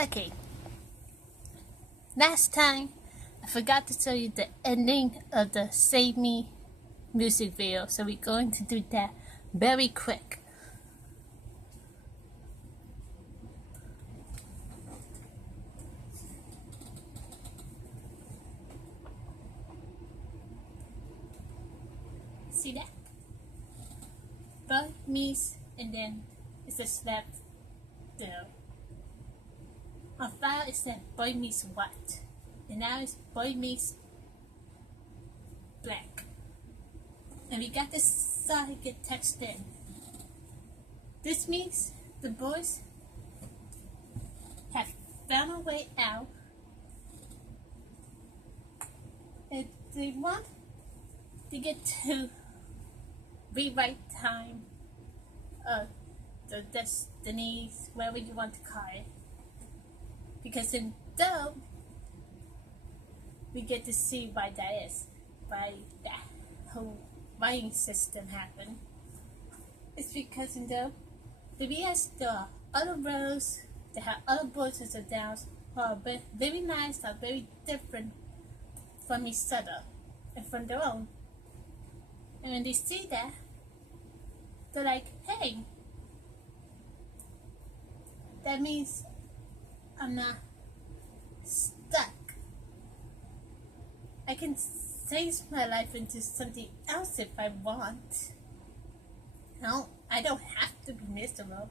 Okay, last time I forgot to tell you the ending of the Save Me music video, so we're going to do that very quick. See that? Boy meets and then it's a slap there. On file it said boy meets white, and now it's boy meets black. And we got this side get text in. This means the boys have found a way out, and they want to get to rewrite time of the destinies, whatever you want to call it. Because in Dope, we get to see why that is, why that whole writing system happened. It's because in Dope, the BS there are other rows that have other voices or downs who are very nice, are very different from each other and from their own. And when they see that, they're like, hey, that means I'm not stuck. I can change my life into something else if I want. No, I don't have to be miserable.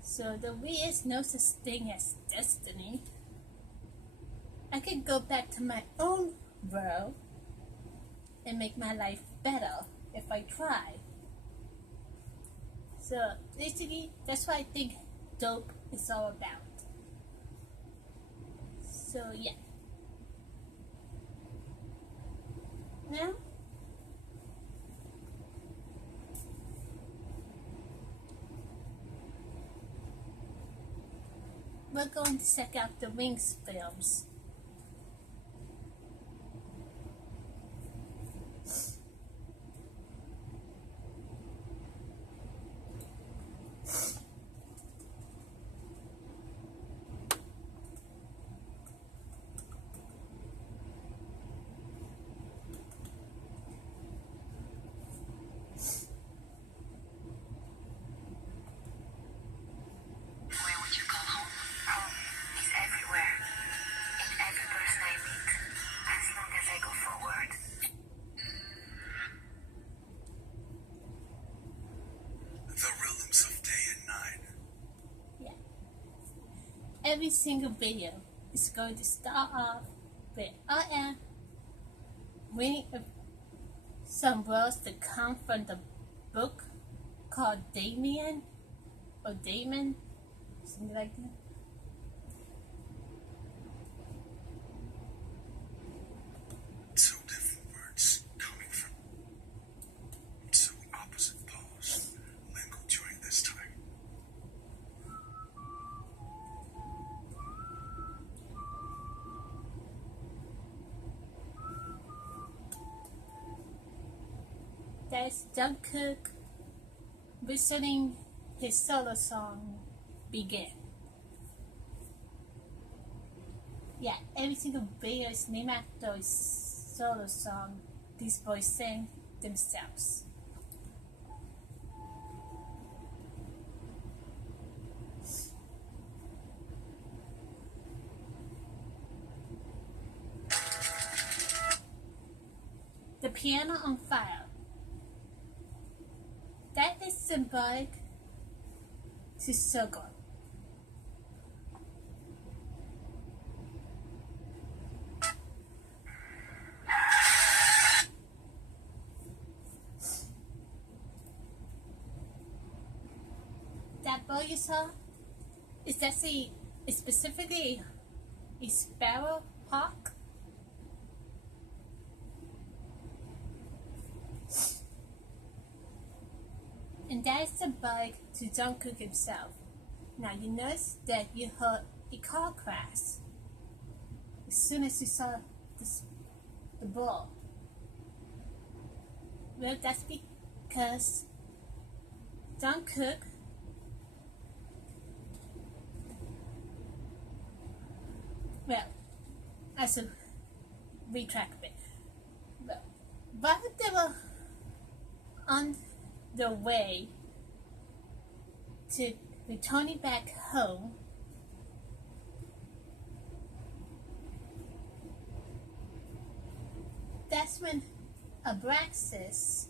So there really is no such thing as destiny. I can go back to my own world and make my life better if I try. So basically, that's what I think Dope is all about. So yeah. Now, we're going to check out the Wings films. Every single video is going to start off with I am reading some words that come from the book called Damien or Damon, something like that. Two different words coming from two opposite poles mingled during this time. That's Jungkook whistling his solo song Begin. Yeah, every single video is named after a solo song these boys sing themselves. The piano on fire. That is symbolic to circle. That bow you saw is actually specifically a sparrow hawk. And that is symbolic to Jungkook himself. Now you notice that you heard a car crash as soon as you saw the ball. Well, that's because Jungkook Well, I should retract a bit. Well, while they were on their way to returning back home, that's when Abraxas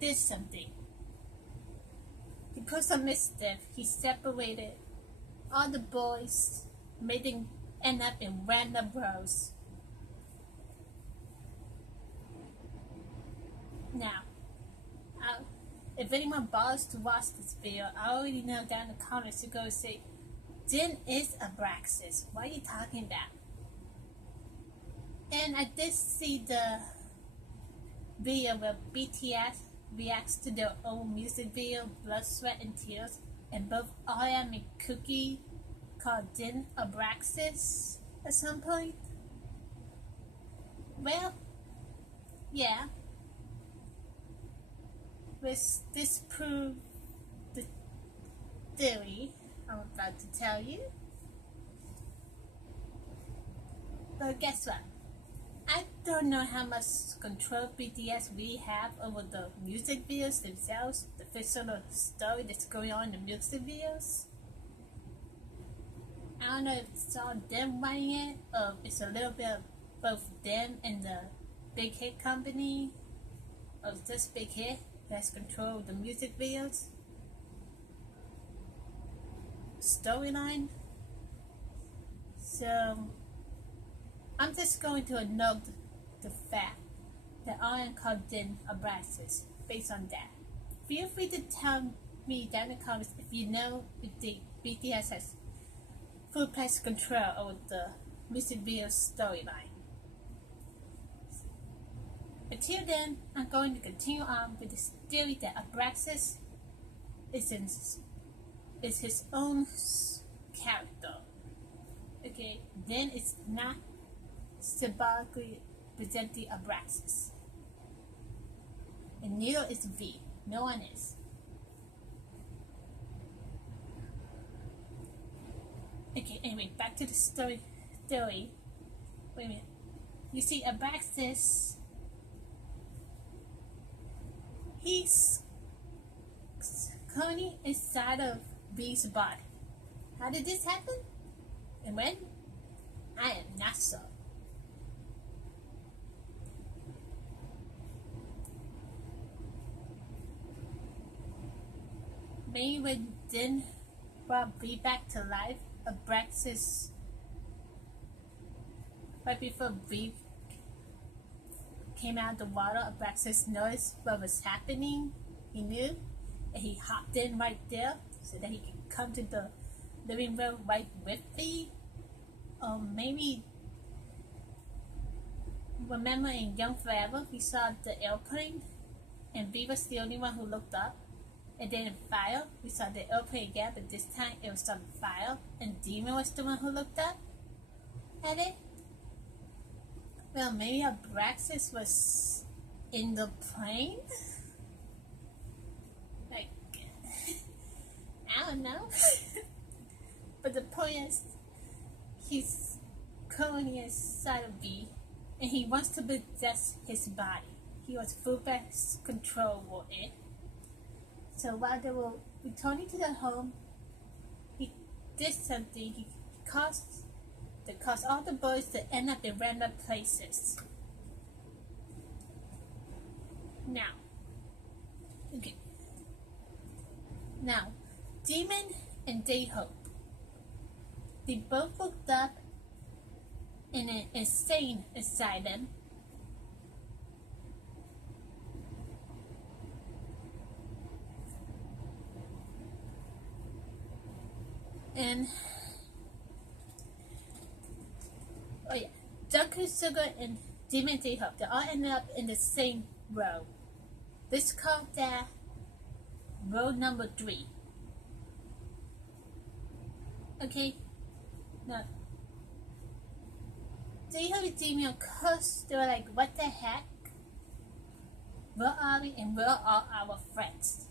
did something. He put some mischief. He separated all the boys, made them end up in random rows. Now, if anyone bothers to watch this video, I already know down in the comments to go say, Jin is Abraxas. What are you talking about? And I did see the video where BTS reacts to their own music video, Blood, Sweat, and Tears, and both RM and Cookie called Jin Abraxas at some point. Well, yeah. Which disprove the theory I'm about to tell you. But guess what? I don't know how much control BTS really have over the music videos themselves, the fictional story that's going on in the music videos. I don't know if it's all them writing it, or it's a little bit of both them and the big hit company, or just Big Hit that has control of the music videos storyline. So I'm just going to ignore the fact that I am called Jin Abraxas based on that. Feel free to tell me down in the comments if you know if the BTS has full-fledged control over the music video storyline. Until then, I'm going to continue on with this theory that Abraxas is his own character. Okay, then it's not symbolically presenting Abraxas. And neither is V. No one is. Okay, anyway, back to the story. Wait a minute. You see, Abraxas, he's currently inside of V's body. How did this happen? And when? I am not sure. Maybe when Jin brought V back to life, Abraxas, right before V came out of the water, Abraxas noticed what was happening. He knew, and he hopped in right there so that he could come to the living room right with V. Or maybe, remember in Young Forever, we saw the airplane, and V was the only one who looked up. And then in Fire, we saw the airplane again, but this time it was on fire, and Demon was the one who looked up at it. Well, maybe Abraxas was in the plane? Like, I don't know. But the point is, he's currently inside of V, and he wants to possess his body. He wants full-fledged control over it. So while they were returning to their home, he did something. He caused all the boys to end up in random places. Now, Demon and Day-Hope, they both woke up in an insane asylum. And Jungkook, Sugar, and Demon Day-Hope, they all ended up in the same row. This is called that row number 3. Okay? Now, Day-Hope and Demon, of course, they were like, what the heck? Where are we and where are our friends?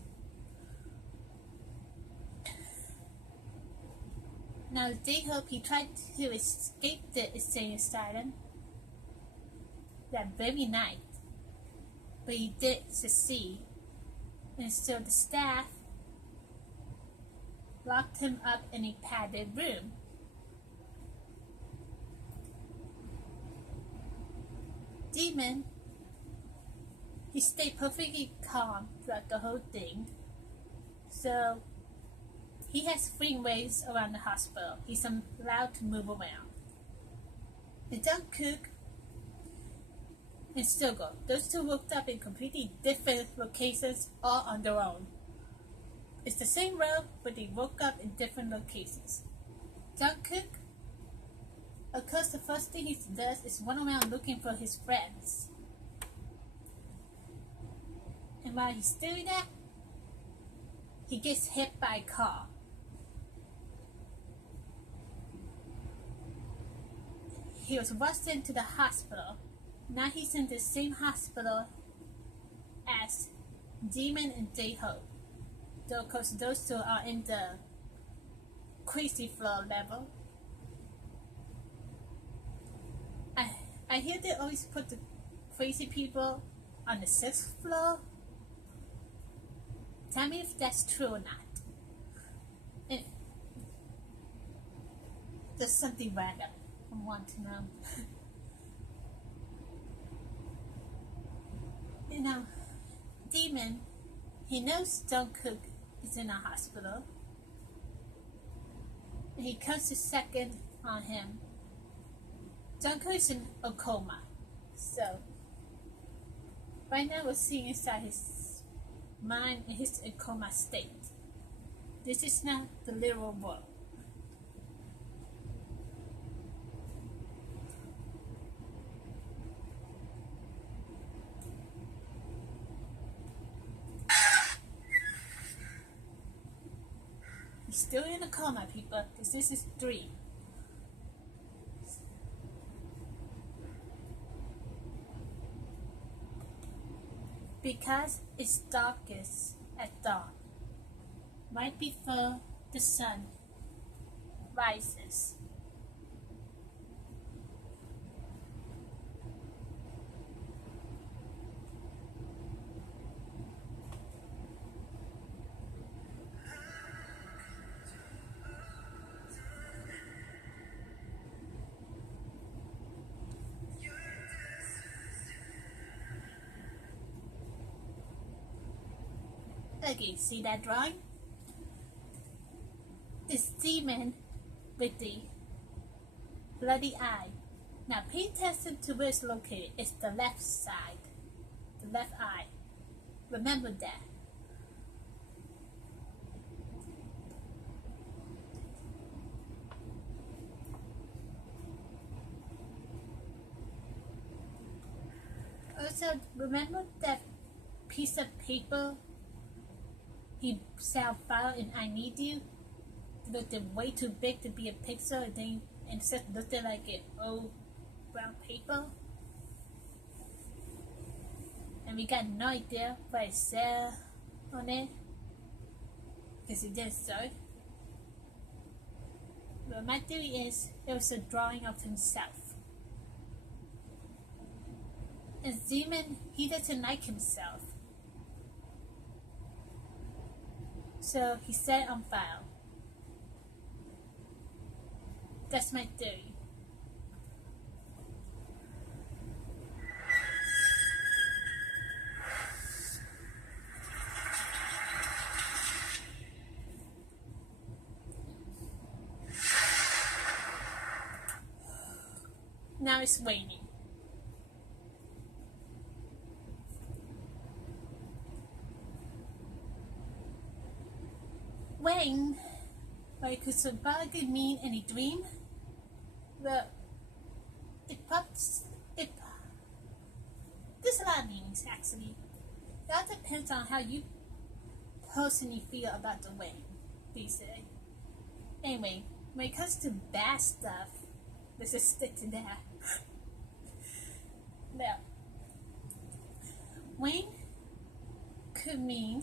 Now J-Hope, he tried to escape the insane asylum that very night, but he did succeed, and so the staff locked him up in a padded room. Demon, he stayed perfectly calm throughout the whole thing, so he has free ways around the hospital. He's allowed to move around. The Jungkook and Sugo, those two woke up in completely different locations all on their own. It's the same road, but they woke up in different locations. Jungkook, of course, the first thing he does is run around looking for his friends. And while he's doing that, he gets hit by a car. He was rushed into the hospital. Now he's in the same hospital as Demon and J-Hope. Though, of course, those two are in the crazy floor level. I hear they always put the crazy people on the 6th floor. Tell me if that's true or not. There's something random I want to know. You know, Demon, he knows Jungkook is in a hospital. And he comes to second on him. Jungkook is in a coma. So, right now we're seeing inside his mind in his coma state. This is not the literal world. He's still in a coma, people, because this is 3. Because it's darkest at dawn, right before the sun rises. Okay, see that drawing? This demon with the bloody eye. Now pay attention to where it's located. It's the left side, the left eye. Remember that. Also, remember that piece of paper he self-filed in I Need You? It looked way too big to be a pixel, and then instead looked like an old brown paper. And we got no idea what it said on it, because it didn't show. But my theory is it was a drawing of himself. And Demon, he doesn't like himself. So he set it on file. That's my theory. Now it's waning. When, or it could symbolically mean any dream, well, there's a lot of meanings actually. That depends on how you personally feel about the wing, basically. Anyway, when it comes to bad stuff, let's just stick to that. Now, wing could mean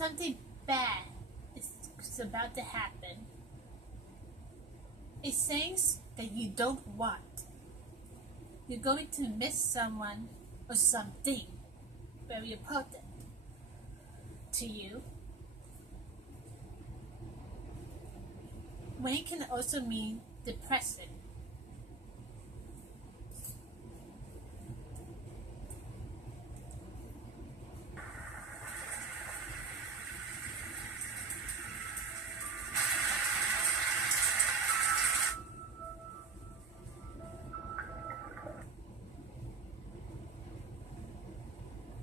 something bad is about to happen. It's things that you don't want. You're going to miss someone or something very important to you. Rain can also mean depression.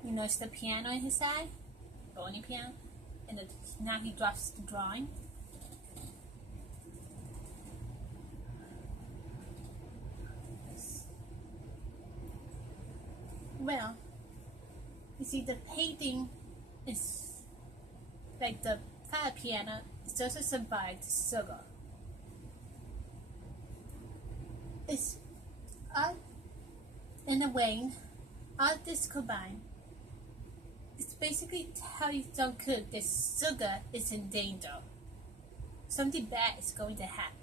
You notice the piano on his side? Bony piano? And now he drops the drawing. Well, you see the painting is like the fire piano is also symbolic to sugar. It's in a way, all this combined, it's basically telling Jungkook that sugar is in danger. Something bad is going to happen.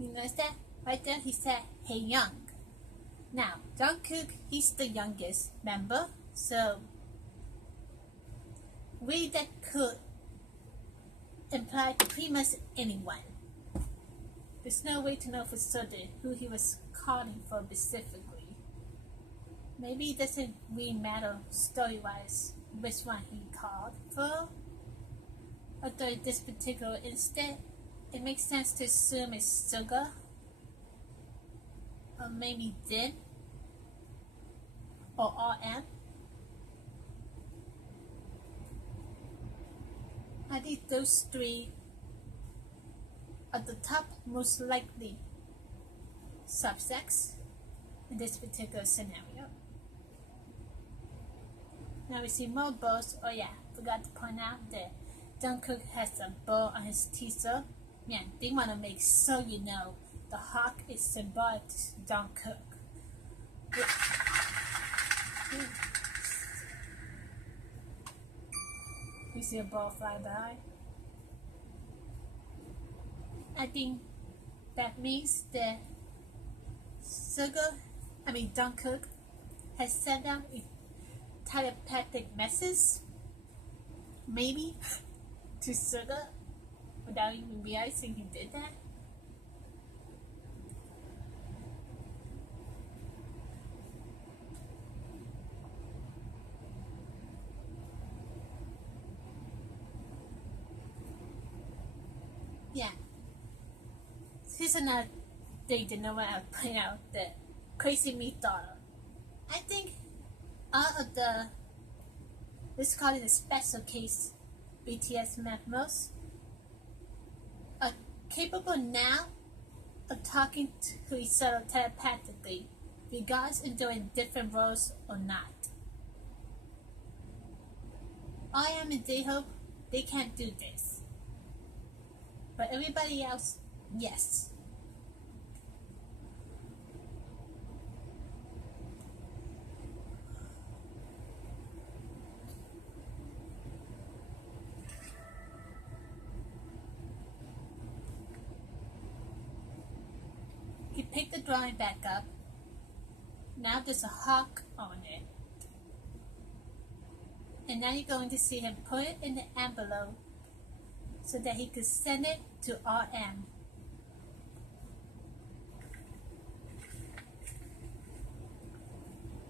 You notice that? Right there he said, "Hey young." Now, Jungkook, he's the youngest member, so really that could imply pretty much anyone. There's no way to know for certain who he was calling for specifically. Maybe it doesn't really matter story-wise which one he called for. Although in this particular instance, it makes sense to assume it's Suga, or maybe Din, or RM. I think those three are the top most likely subjects in this particular scenario. Now we see more bows. Oh yeah, forgot to point out that Jungkook has a bow on his teaser. Man, they want to make so you know the hawk is symbolic to Jungkook. You see a ball fly by. I think that means that Jungkook has sent out a telepathic message, maybe, to Suga without even realizing he did that. Yeah. Here's another thing to know when I point out that crazy me thought of. I think all of the, let's call it a special case BTS members, are capable now of talking to each other telepathically, regardless if they're in different roles or not. I am and J-Hope, they can't do this. But everybody else, yes. He picked the drawing back up. Now there's a hawk on it. And now you're going to see him put it in the envelope so that he could send it to RM.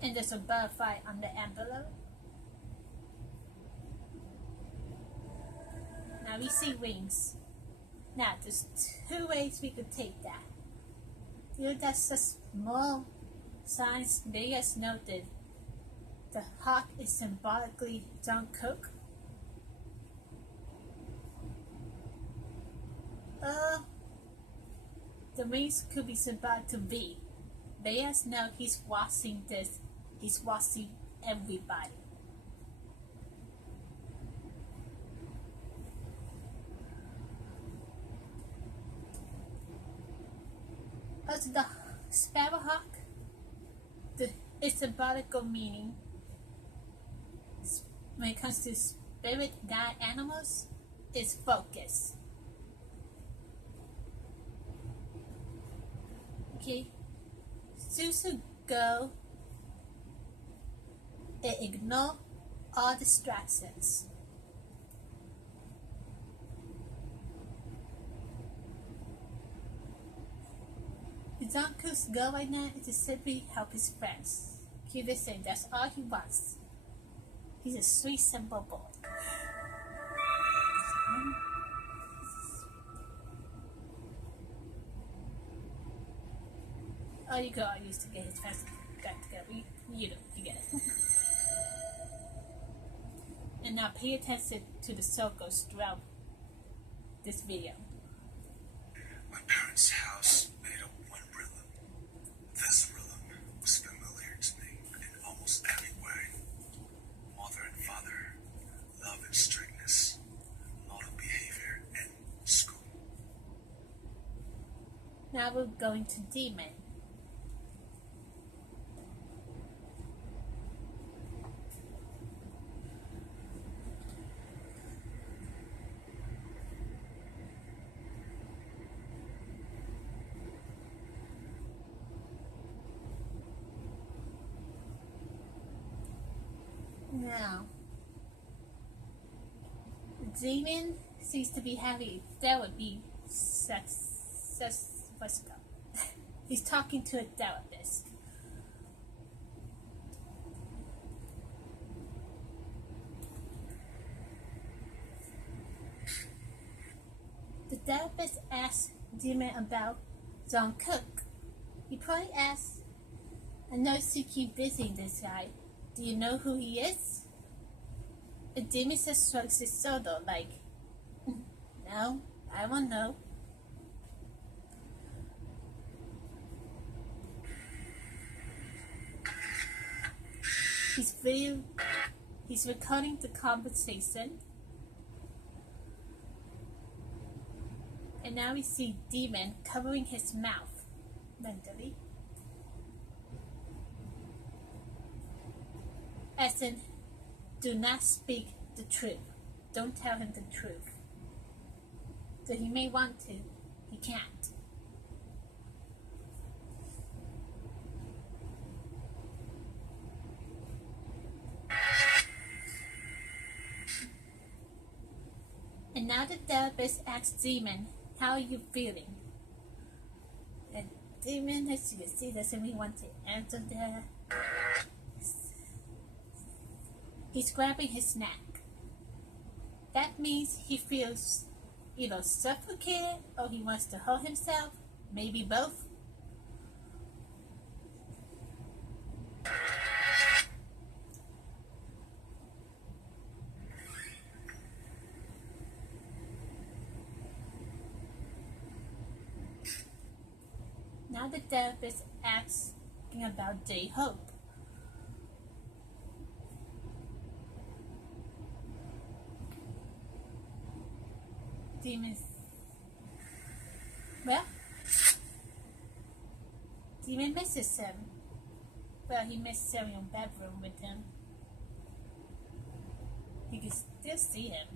And there's a butterfly on the envelope. Now we see wings. Now there's two ways we could take that. Either that's a small signs they as noted. The hawk is symbolically Jungkook. The wings could be symbolic to V. let us know he's watching this. He's watching everybody. As the sparrowhawk, its symbolical meaning when it comes to spirit guide animals is focus. Okay, Susu go and ignore all distractions. His uncle's goal right now is to simply help his friends. Okay, listen, that's all he wants. He's a sweet, simple boy. Oh, you go. I used to get his friends back together. You know, you get it. And now pay attention to the circles throughout this video. My parents' house made up one rhythm. This rhythm was familiar to me in almost every way. Mother and father, love and strictness, model behavior, and school. Now we're going to Demon. Now, Demon seems to be having therapy what's it called? He's talking to a therapist. The therapist asks Demon about John Cook. He probably asks, I noticed you keep visiting this guy. Do you know who he is? And Demon just shrugs his shoulder like, no, I won't know. He's recording the conversation. And now we see Demon covering his mouth mentally. As in, do not speak the truth. Don't tell him the truth. So he may want to, he can't. And now the therapist asks Demon, how are you feeling? And Demon, as you can see, doesn't really want to answer that. He's grabbing his neck. That means he feels either suffocated or he wants to hurt himself. Maybe both. Now the therapist asking about J-Hope. Demon misses him. Well, he misses having a bedroom with him. He can still see him.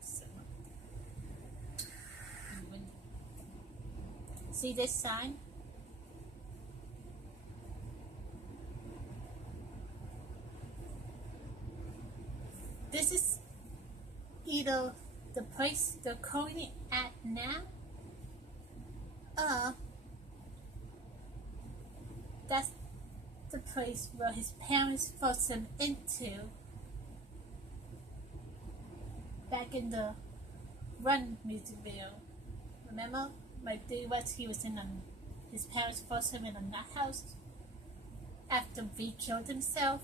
So, see this sign? This is either the place they're calling it at now, that's the place where his parents forced him into back in the Run music video. Remember? Like he was in his parents forced him in a nut house after V killed himself.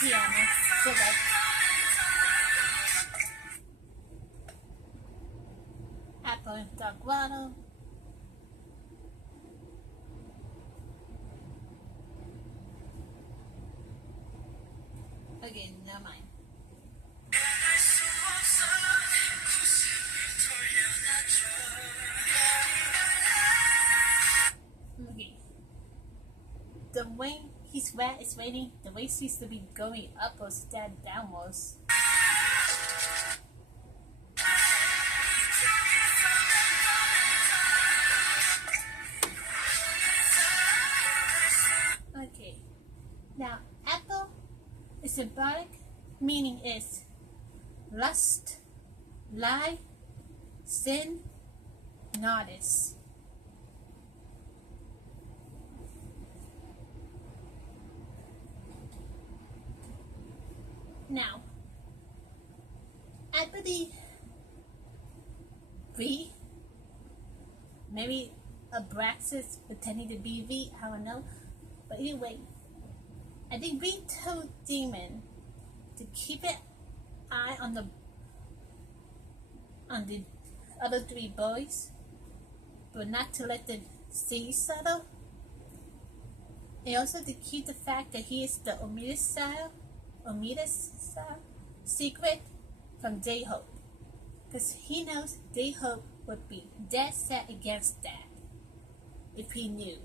piano. So like apple and dark water. Okay, never mind. Okay. The way his rat is waiting, the way seems to be going upwards instead downwards. Okay. Now, apple is symbolic, meaning is lust, lie, sin, notice. Now, I believe V, maybe Abraxas pretending to be V, I don't know. But anyway, I think V told Demon to keep an eye on the other three boys, but not to let them see settle. And also to keep the fact that he is the Omida's secret from J-Hope. Because he knows J-Hope would be dead set against that if he knew.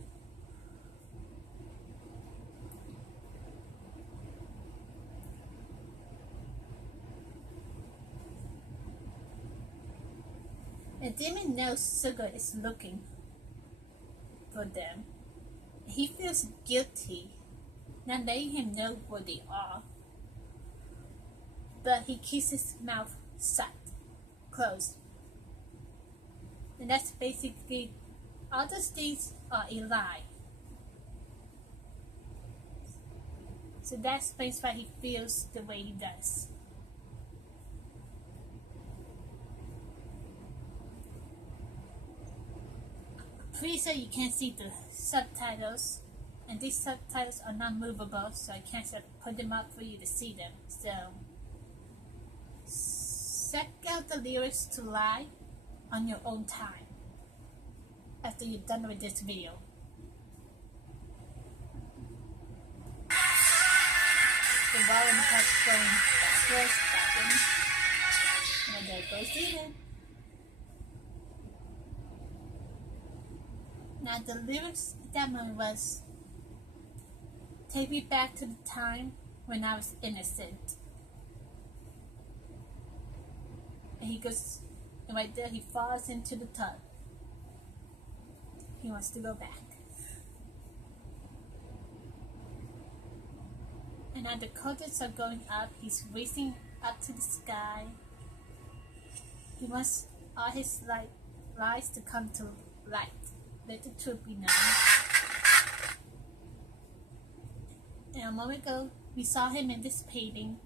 And Demon knows Sugar is looking for them. He feels guilty not letting him know where they are. But he keeps his mouth closed. And that's basically all those things are a lie. So that explains why he feels the way he does. Pretty sure you can't see the subtitles, and these subtitles are not movable, so I can't put them up for you to see them. So check out the lyrics to Lie on your own time after you're done with this video. The volume kept going backwards, and there goes Demon. Now the lyrics at that moment was, "Take me back to the time when I was innocent." And he goes, and right there he falls into the tub. He wants to go back. And now the curtains are going up. He's racing up to the sky. He wants all his lies to come to light. Let the truth be known. And a moment ago, we saw him in this painting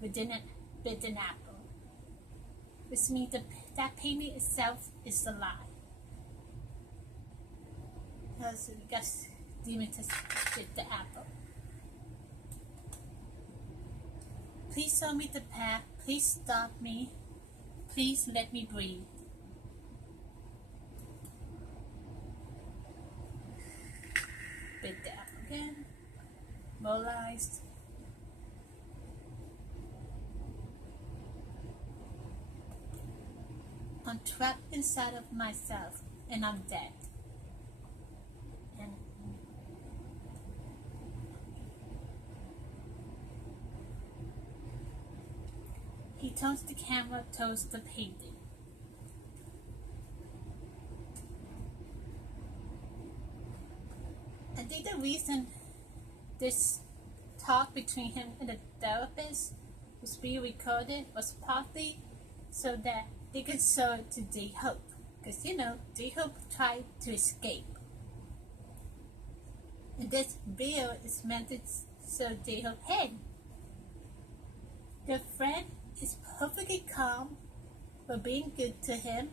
within an apple. Which means that painting itself is a lie. Because we got Demon to get the apple. Please show me the path. Please stop me. Please let me breathe. Bit the apple again. Moralized. I'm trapped inside of myself and I'm dead. And he turns the camera towards the painting. I think the reason this talk between him and the therapist was being recorded was partly so that they could show it to J-Hope. Because, J-Hope tried to escape. And this video is meant to show J-Hope, hey, your friend is perfectly calm for being good to him.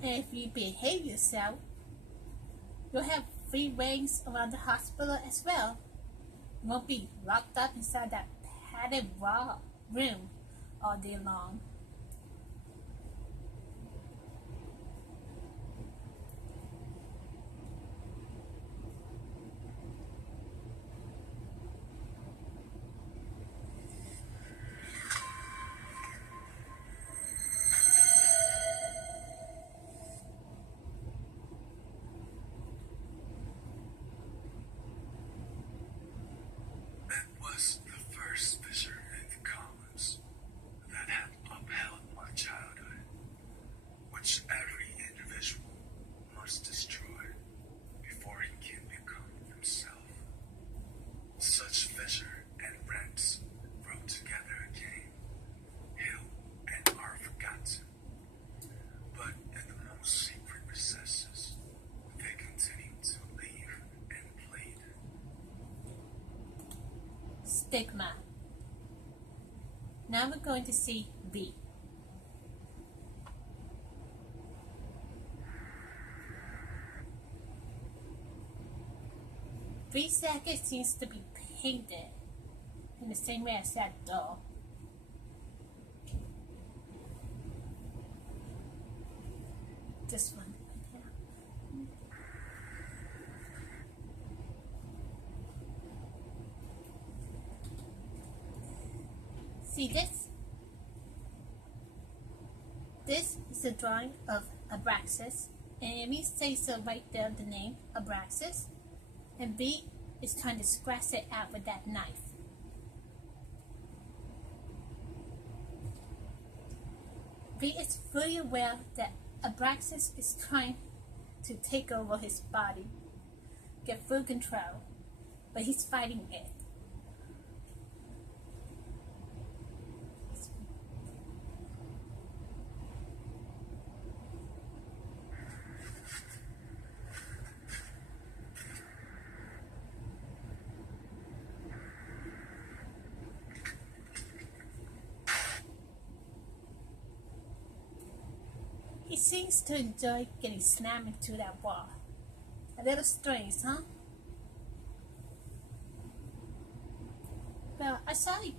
And if you behave yourself, you'll have free rings around the hospital as well. You won't be locked up inside that padded raw room all day long. It was the first fissure in the columns that had upheld my childhood, which every individual must destroy before he can become himself. Such fissure and rents grow together again, heal and are forgotten. But in the most secret recesses, they continue to leave and bleed. Stigma. Now we're going to see B. B's jacket seems to be painted in the same way as that doll. This one. See this? This is a drawing of Abraxas, and it says so right there, the name Abraxas, and B is trying to scratch it out with that knife. B is fully aware that Abraxas is trying to take over his body, get full control, but he's fighting it. He seems to enjoy getting slammed into that wall. A little strange, huh? Well, I saw a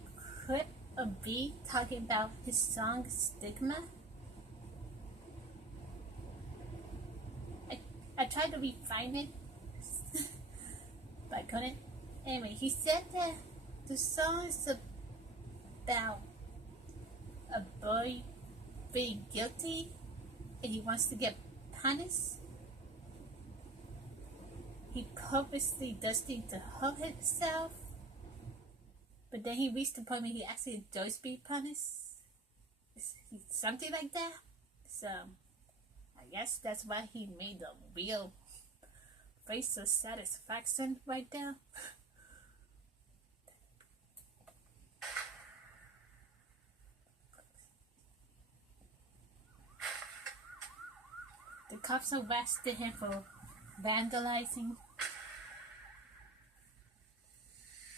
clip of B talking about his song Stigma. I tried to refine it, but I couldn't. Anyway, he said that the song is about a boy being guilty and he wants to get punished. He purposely does things to hurt himself, but then he reached the point where he actually enjoys being punished. Something like that. So, I guess that's why he made a real face of satisfaction right there. The cops arrested him for vandalizing.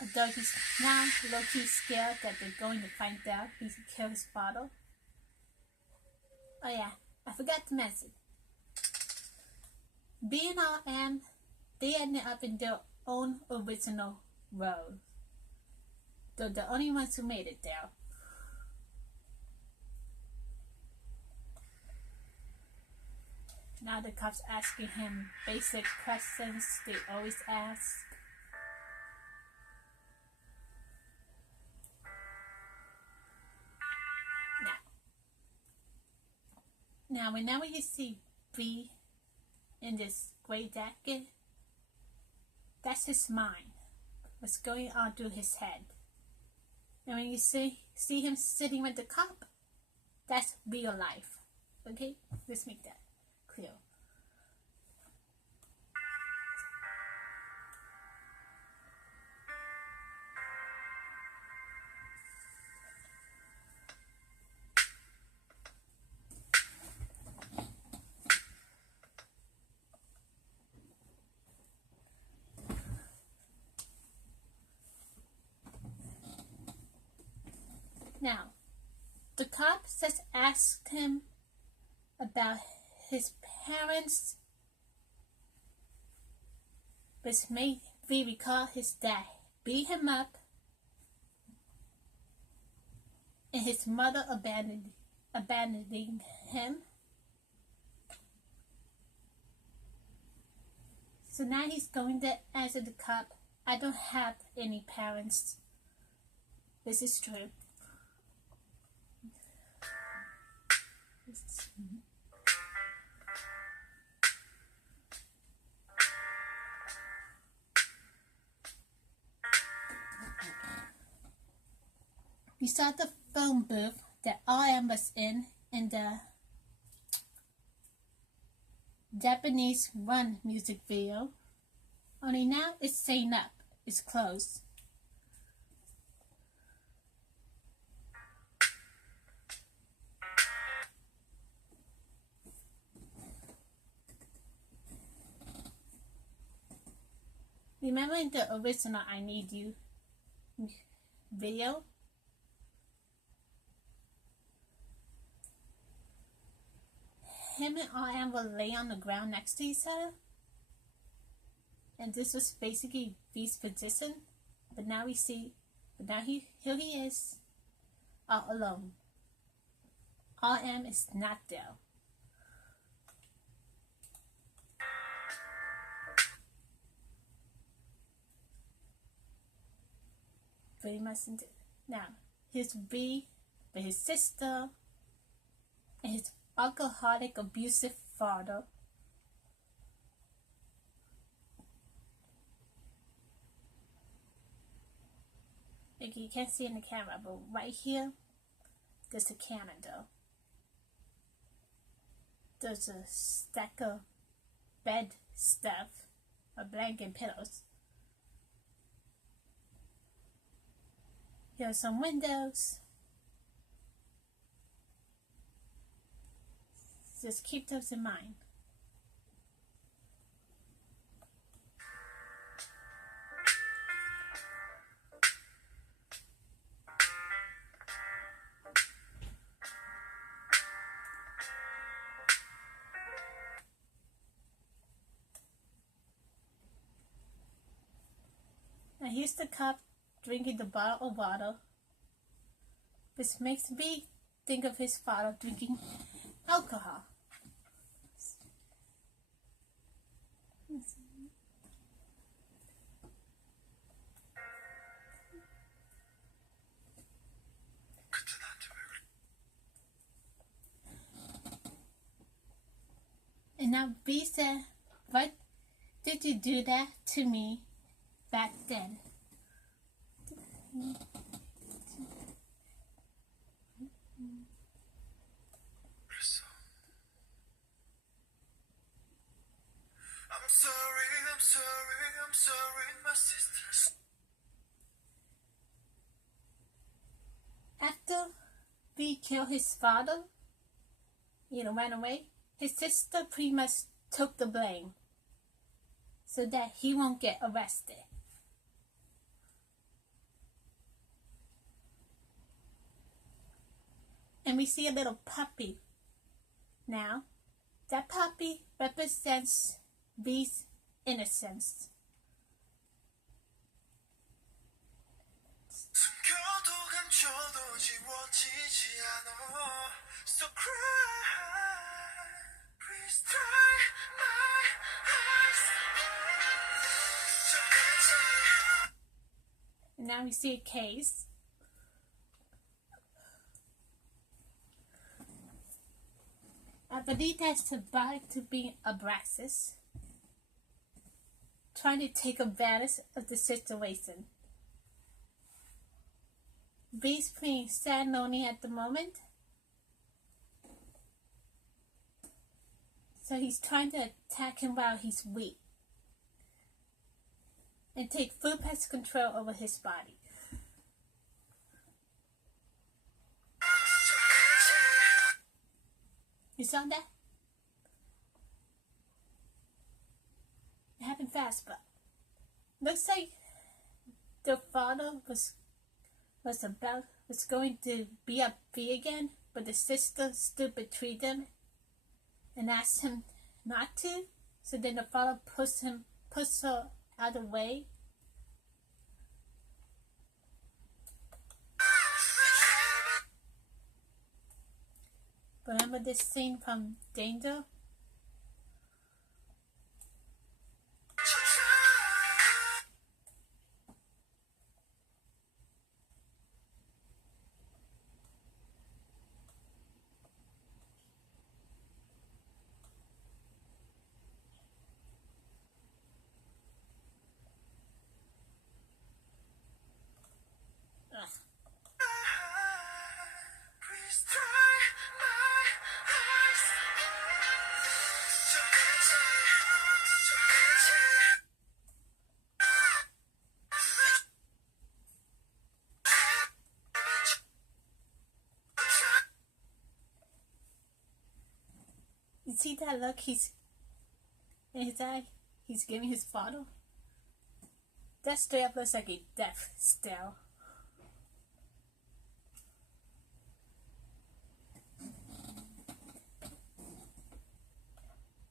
Although he's now low-key scared that they're going to find out he killed his father. Oh yeah, I forgot to mention. B and RM, they ended up in their own original road. They're the only ones who made it there. Now the cops asking him basic questions they always ask. Now whenever you see B in this gray jacket, that's his mind. What's going on through his head. And when you see him sitting with the cop, that's real life. Okay? Let's make that clear. Now, the cop just asked him about his parents But made V recall his dad beat him up and his mother abandoning him. So now he's going to answer the cop. I don't have any parents. This is true. We saw the phone booth that RM was in the Japanese Run music video. Only now it's saying up. It's closed. Remember in the original I Need You video? Him and RM will lay on the ground next to each other. And this was basically V's position. But now we see, here he is, all alone. RM is not there. Very much into now. Here's V with his sister and his alcoholic, abusive father. Like you can't see in the camera, but right here, there's a calendar. There's a stack of bed stuff, a blanket and pillows. Here are some windows. Just keep those in mind. Now here's the cop drinking the bottle of water, which makes me think of his father drinking alcohol. And now B said, "What did you do that to me back then?" I'm sorry, my sister. After B killed his father, ran away, his sister pretty much took the blame so that he won't get arrested. And we see a little puppy. Now, that puppy represents V's innocence. So cry, please dry my eyes. And now we see a case. I believe that's symbolic to being Abraxas, trying to take advantage of the situation. V's playing sad and lonely at the moment, so he's trying to attack him while he's weak and take full pest control over his body. You saw that? It happened fast, but looks like the father was going to beat up V again, but the sister still betrayed him and asked him not to. So then the father puts her out of the way. Remember this scene from Danger? You see that look he's in his eye? He's giving his father? That straight up looks like a death stare.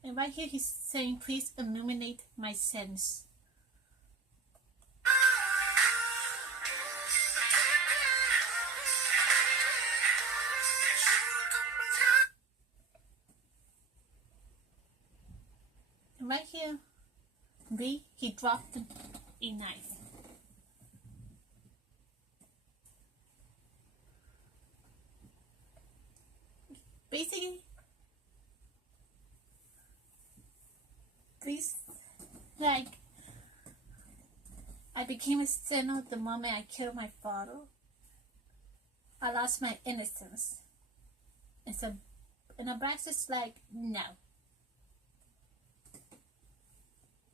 And right here he's saying, please illuminate my sense. And right here, B, he dropped a knife. Basically, this, like, I became a sinner the moment I killed my father. I lost my innocence. And so, and Abraxas is like, no.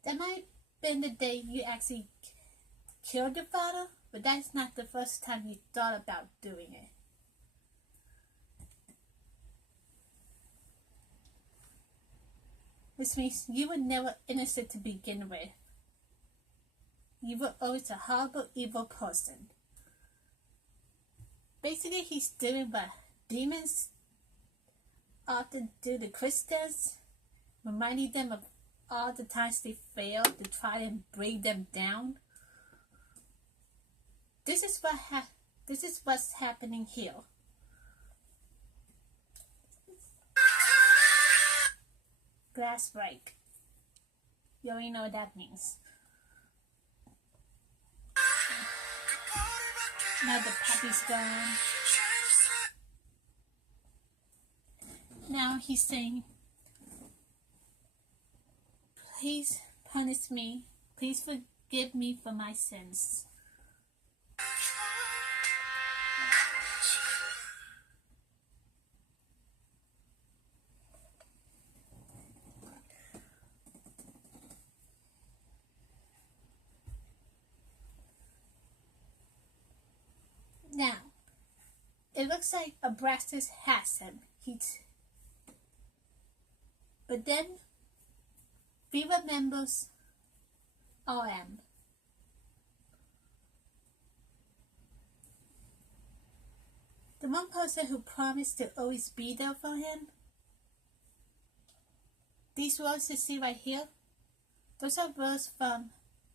That might have been the day you actually killed your father, but that's not the first time you thought about doing it. Which means you were never innocent to begin with. You were always a horrible, evil person. Basically, he's doing what demons often do to Christians, reminding them of all the times they failed to try and bring them down. This is what's happening here. Glass break. You already know what that means. Now the puppy's gone. Now he's saying, please punish me. Please forgive me for my sins. Now, it looks like Abraxas has him. But then, he remembers RM. The one person who promised to always be there for him. These words you see right here, those are words from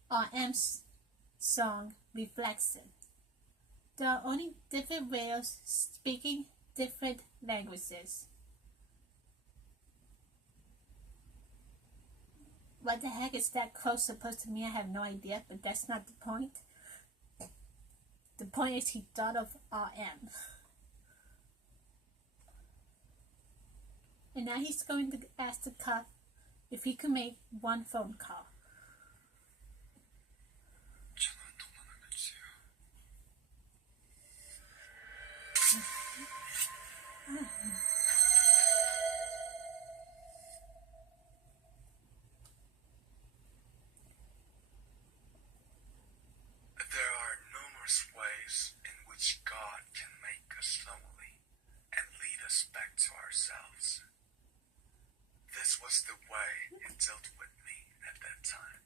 RM's song, Reflection. There are only different ways speaking different languages. What the heck is that quote supposed to mean? I have no idea, but that's not the point. The point is he thought of RM. And now he's going to ask the cop if he could make one phone call. There are numerous ways in which God can make us lonely and lead us back to ourselves. This was the way it dealt with me at that time.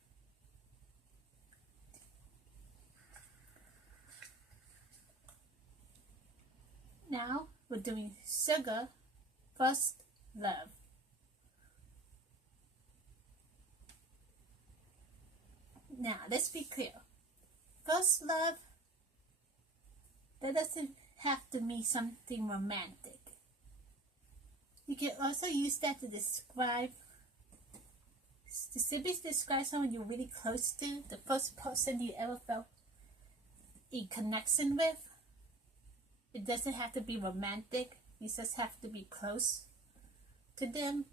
Now we're doing Sugar, First Love. Now, let's be clear. First love, that doesn't have to mean something romantic. You can also use that to simply describe someone you're really close to, the first person you ever felt in connection with. It doesn't have to be romantic. You just have to be close to them.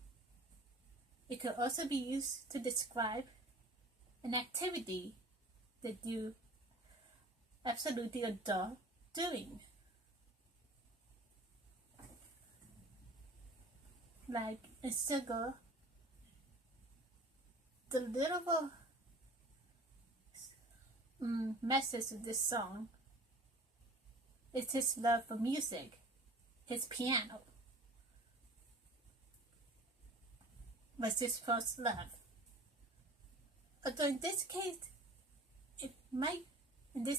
It could also be used to describe an activity that you absolutely adore doing. Like in Sugar, the literal message of this song is his love for music, his piano, was his first love. Although in this case, it might, in the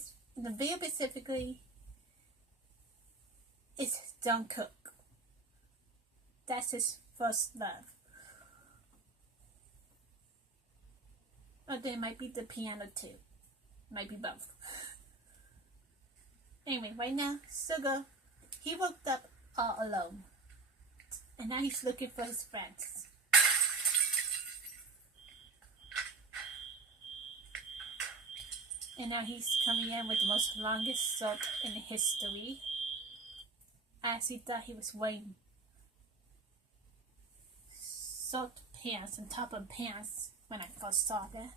video specifically, it's John Cook. That's his first love. Although it might be the piano too. Might be both. Anyway, right now, Sugar, he woke up all alone. And now he's looking for his friends. And now he's coming in with the most longest shirt in history. I actually thought he was wearing short pants on top of pants when I first saw that.